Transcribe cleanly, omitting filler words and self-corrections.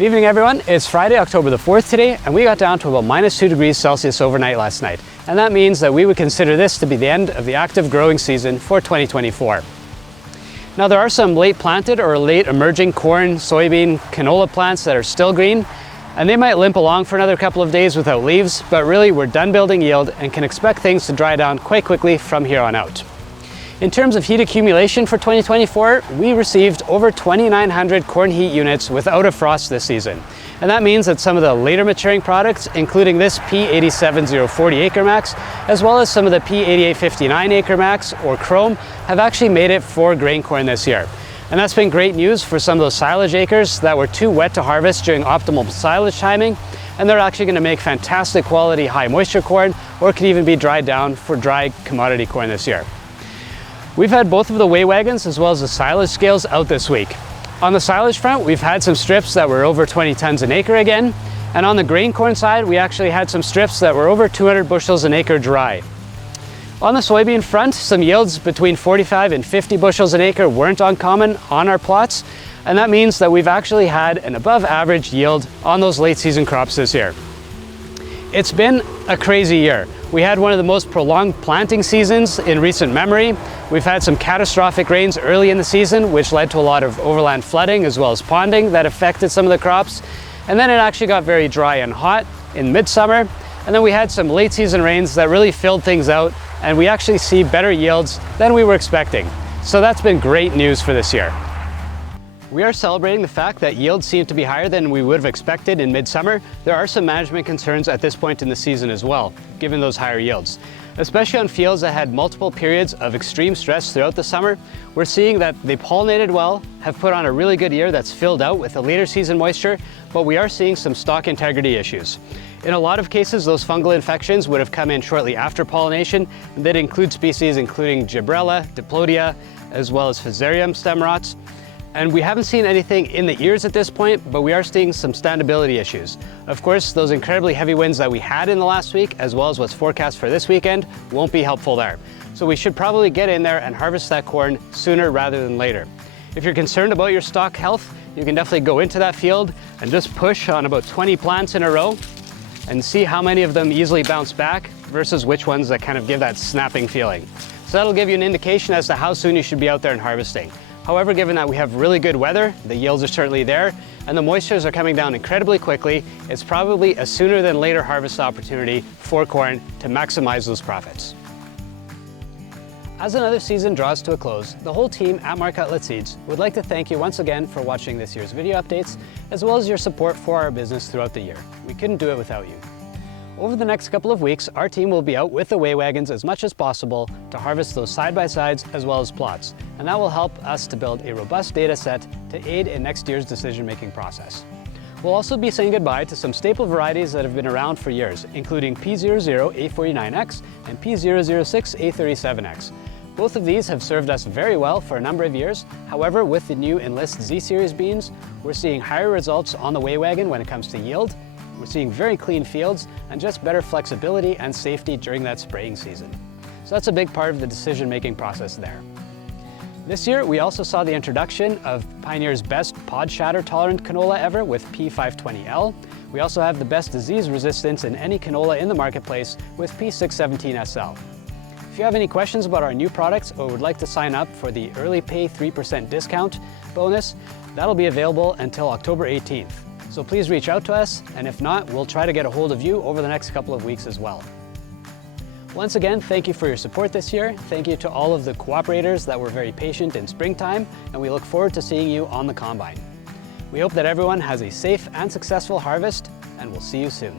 Good evening, everyone. It's Friday, October the 4th today, and we got down to about -2 degrees Celsius overnight last night. And that means that we would consider this to be the end of the active growing season for 2024. Now, there are some late planted or late emerging corn, soybean, canola plants that are still green, and they might limp along for another couple of days without leaves, but really we're done building yield and can expect things to dry down quite quickly from here on out. In terms of heat accumulation for 2024, we received over 2,900 corn heat units without a frost this season. And that means that some of the later maturing products, including this P87040 Acre Max, as well as some of the P8859 Acre Max or Chrome, have actually made it for grain corn this year. And that's been great news for some of those silage acres that were too wet to harvest during optimal silage timing, and they're actually going to make fantastic quality high moisture corn, or could even be dried down for dry commodity corn this year. We've had both of the weigh wagons as well as the silage scales out this week. On the silage front, we've had some strips that were over 20 tons an acre again, and on the grain corn side, we actually had some strips that were over 200 bushels an acre dry. On the soybean front, some yields between 45 and 50 bushels an acre weren't uncommon on our plots, and that means that we've actually had an above average yield on those late season crops this year. It's been a crazy year. We had one of the most prolonged planting seasons in recent memory. We've had some catastrophic rains early in the season, which led to a lot of overland flooding as well as ponding that affected some of the crops. And then it actually got very dry and hot in midsummer. And then we had some late season rains that really filled things out, and we actually see better yields than we were expecting. So that's been great news for this year. We are celebrating the fact that yields seem to be higher than we would have expected in midsummer. There are some management concerns at this point in the season as well, given those higher yields. Especially on fields that had multiple periods of extreme stress throughout the summer, we're seeing that they pollinated well, have put on a really good ear that's filled out with the later season moisture, but we are seeing some stalk integrity issues. In a lot of cases, those fungal infections would have come in shortly after pollination, and that include species including Gibberella, Diplodia, as well as Fusarium stem rots. And we haven't seen anything in the ears at this point, but we are seeing some standability issues. Of course, those incredibly heavy winds that we had in the last week, as well as what's forecast for this weekend, won't be helpful there. So we should probably get in there and harvest that corn sooner rather than later. If you're concerned about your stalk health, you can definitely go into that field and just push on about 20 plants in a row and see how many of them easily bounce back versus which ones that kind of give that snapping feeling. So that'll give you an indication as to how soon you should be out there and harvesting. However, given that we have really good weather, the yields are certainly there, and the moistures are coming down incredibly quickly, it's probably a sooner than later harvest opportunity for corn to maximize those profits. As another season draws to a close, the whole team at Mark Outlet Seeds would like to thank you once again for watching this year's video updates, as well as your support for our business throughout the year. We couldn't do it without you. Over the next couple of weeks, our team will be out with the weigh wagons as much as possible to harvest those side-by-sides as well as plots, and that will help us to build a robust data set to aid in next year's decision-making process. We'll also be saying goodbye to some staple varieties that have been around for years, including P00A49X and P006A37X. Both of these have served us very well for a number of years. However, with the new Enlist Z-Series beans, we're seeing higher results on the weigh wagon when it comes to yield. We're seeing very clean fields and just better flexibility and safety during that spraying season. So that's a big part of the decision-making process there. This year, we also saw the introduction of Pioneer's best pod shatter tolerant canola ever with P520L. We also have the best disease resistance in any canola in the marketplace with P617SL. If you have any questions about our new products or would like to sign up for the early pay 3% discount bonus, that'll be available until October 18th. So please reach out to us, and if not, we'll try to get a hold of you over the next couple of weeks as well. Once again, thank you for your support this year. Thank you to all of the cooperators that were very patient in springtime, and we look forward to seeing you on the combine. We hope that everyone has a safe and successful harvest, and we'll see you soon.